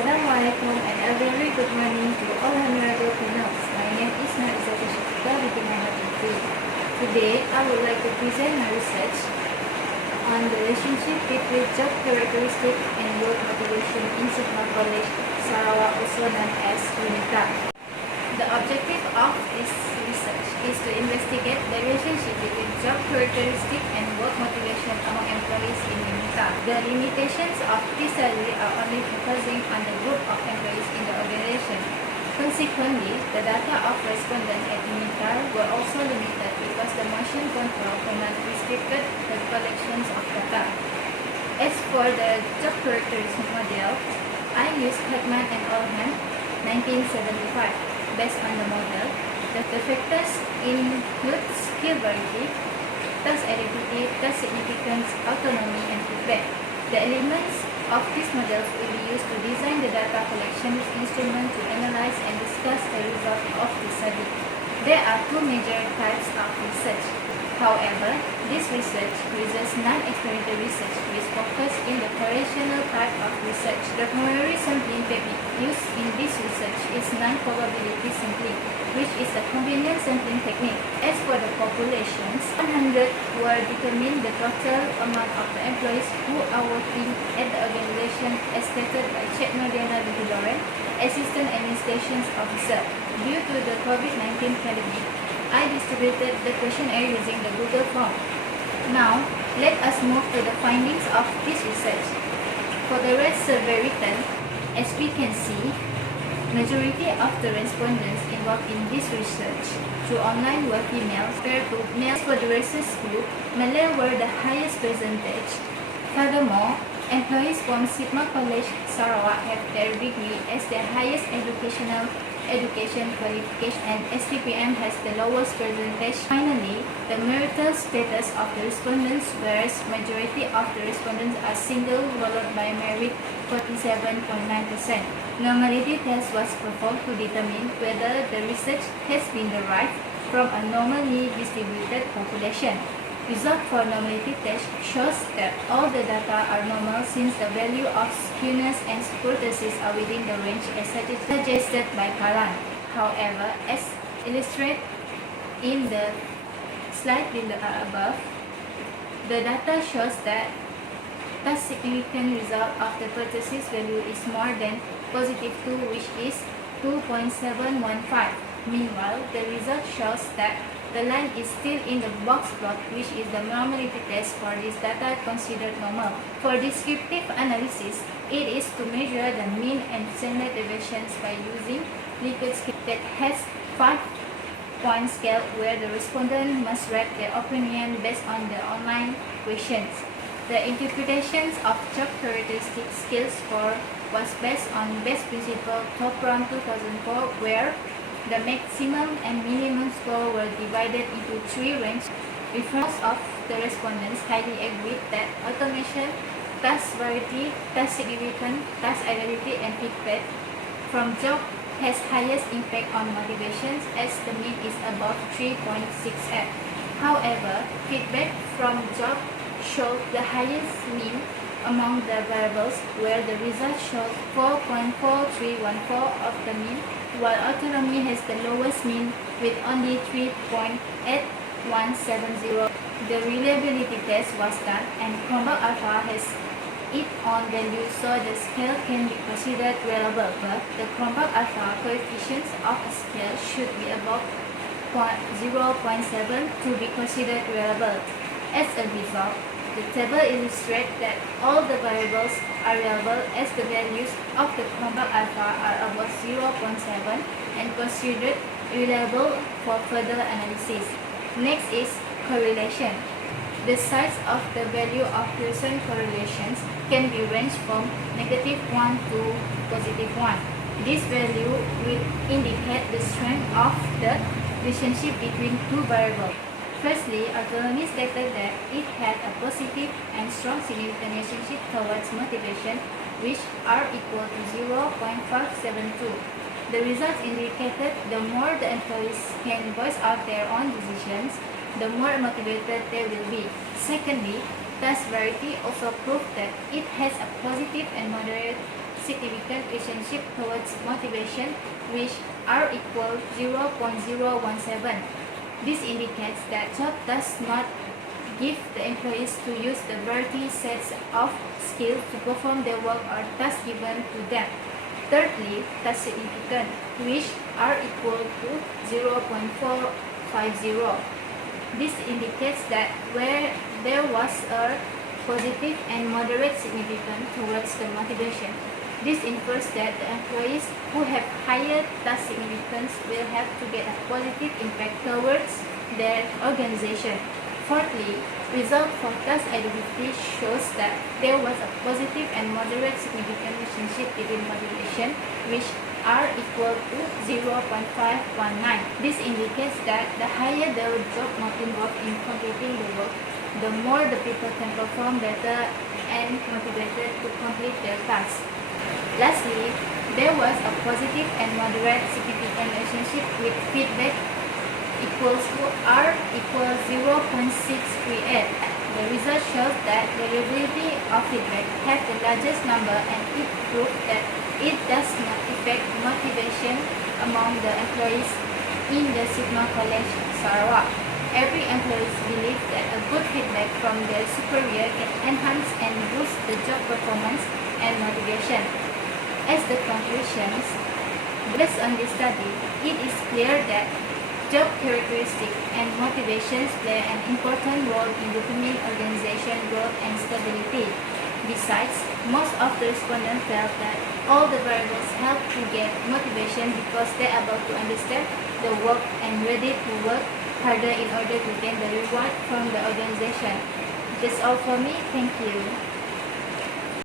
Assalamualaikum and a very good morning to all honorable panels. My name is Izzati Shafiqa with Mohamed Binti. Today, I would like to present my research on the relationship between job characteristics and work motivation in Sigma College, Sarawak, also known as UNITA. The objective of this research is to investigate the relationship between job characteristics and work motivation among employees in UNITA. The limitations of this study are only focusing on the group of employees in the organization. Consequently, the data of respondents at UNITA were also limited because the motion control command restricted the collections of data. As for the job characteristic model, I used Heckman and Allman 1975. Based on the model, the factors include skill variety, task identity, task significance, autonomy, and feedback. The elements of these models will be used to design the data collection instrument to analyze and discuss the result of the study. There are two major types of research. However, this research uses non-experimental research which focus in the correlational type of research. The primary sampling technique used in this research is non-probability sampling, which is a convenient sampling technique. As for the populations, 100 were determined the total amount of the employees who are working at the organization as stated by Chet Nordiana Bihudoran, Assistant Administration Officer. Due to the COVID-19 pandemic, I distributed the questionnaire using the Google form. Now, let us move to the findings of this research. For the red survey written, as we can see, majority of the respondents involved in this research through online were females compared to males. For the races group, Malay were the highest percentage. Furthermore, employees from Sigma College Sarawak have their degree as their highest education qualification, and STPM has the lowest percentage. Finally, the marital status of the respondents, whereas majority of the respondents are single followed by married 47.9%. Normality test was performed to determine whether the research has been derived from a normally distributed population. Result for normality test shows that all the data are normal since the value of skewness and kurtosis are within the range as suggested by Karan. However, as illustrated in the slide above, the data shows that the significant result of the kurtosis value is more than positive 2, which is 2.715. Meanwhile, the result shows that the line is still in the box plot, which is the normality test for this data considered normal. For descriptive analysis, it is to measure the mean and standard deviations by using Likert scale that has 5-point scale where the respondent must rate their opinion based on the online questions. The interpretations of job characteristic scale score was based on best principle top round 2004, where the maximum and minimum score were divided into 3 ranges. Most of the respondents highly agreed that automation, task variety, task significance, task identity, and feedback from job has highest impact on motivations as the mean is above 3.68. However, feedback from job showed the highest mean among the variables, where the result showed 4.4314 of the mean, while autonomy has the lowest mean with only 3.8170. The reliability test was done and Chromebook Alpha has its own value, so the scale can be considered reliable, but the Chromebook Alpha coefficients of a scale should be above 0.7 to be considered reliable. As a result, the table illustrates that all the variables are reliable as the values of the Chromebook Alpha are above 0.7 and considered reliable for further analysis. Next is correlation. The size of the value of Pearson correlations can be ranged from -1 to +1. This value will indicate the strength of the relationship between two variables. Firstly, autonomy stated that it had a positive and strong significant relationship towards motivation, which are equal to 0.572. The results indicated the more the employees can voice out their own decisions, the more motivated they will be. Secondly, task variety also proved that it has a positive and moderate significant relationship towards motivation, which are equal 0.017. This indicates that job does not give the employees to use the variety sets of skills to perform the work or task given to them. Thirdly, task significant, which are equal to 0.450. This indicates that where there was a positive and moderate significance towards the motivation. This infers that the employees who have higher task significance will have to get a positive impact towards their organization. Fourthly, result for task identity shows that there was a positive and moderate significant relationship between motivation, which are equal to 0.519. This indicates that the higher the job involved in completing the work, the more the people can perform better and motivated to complete their task. Lastly, there was a positive and moderate significant relationship with feedback equals to R equals 0.638. The result shows that the reliability of feedback has the largest number, and it proves that it does not affect motivation among the employees in the Sigma College, Sarawak. Every employee believes that a good feedback from their superior can enhance and boost the job performance and motivation. As the conclusions, based on this study, it is clear that job characteristics and motivations play an important role in determining organization growth and stability. Besides, most of the respondents felt that all the variables help to get motivation because they are able to understand the work and ready to work harder in order to gain the reward from the organization. That's all for me. Thank you.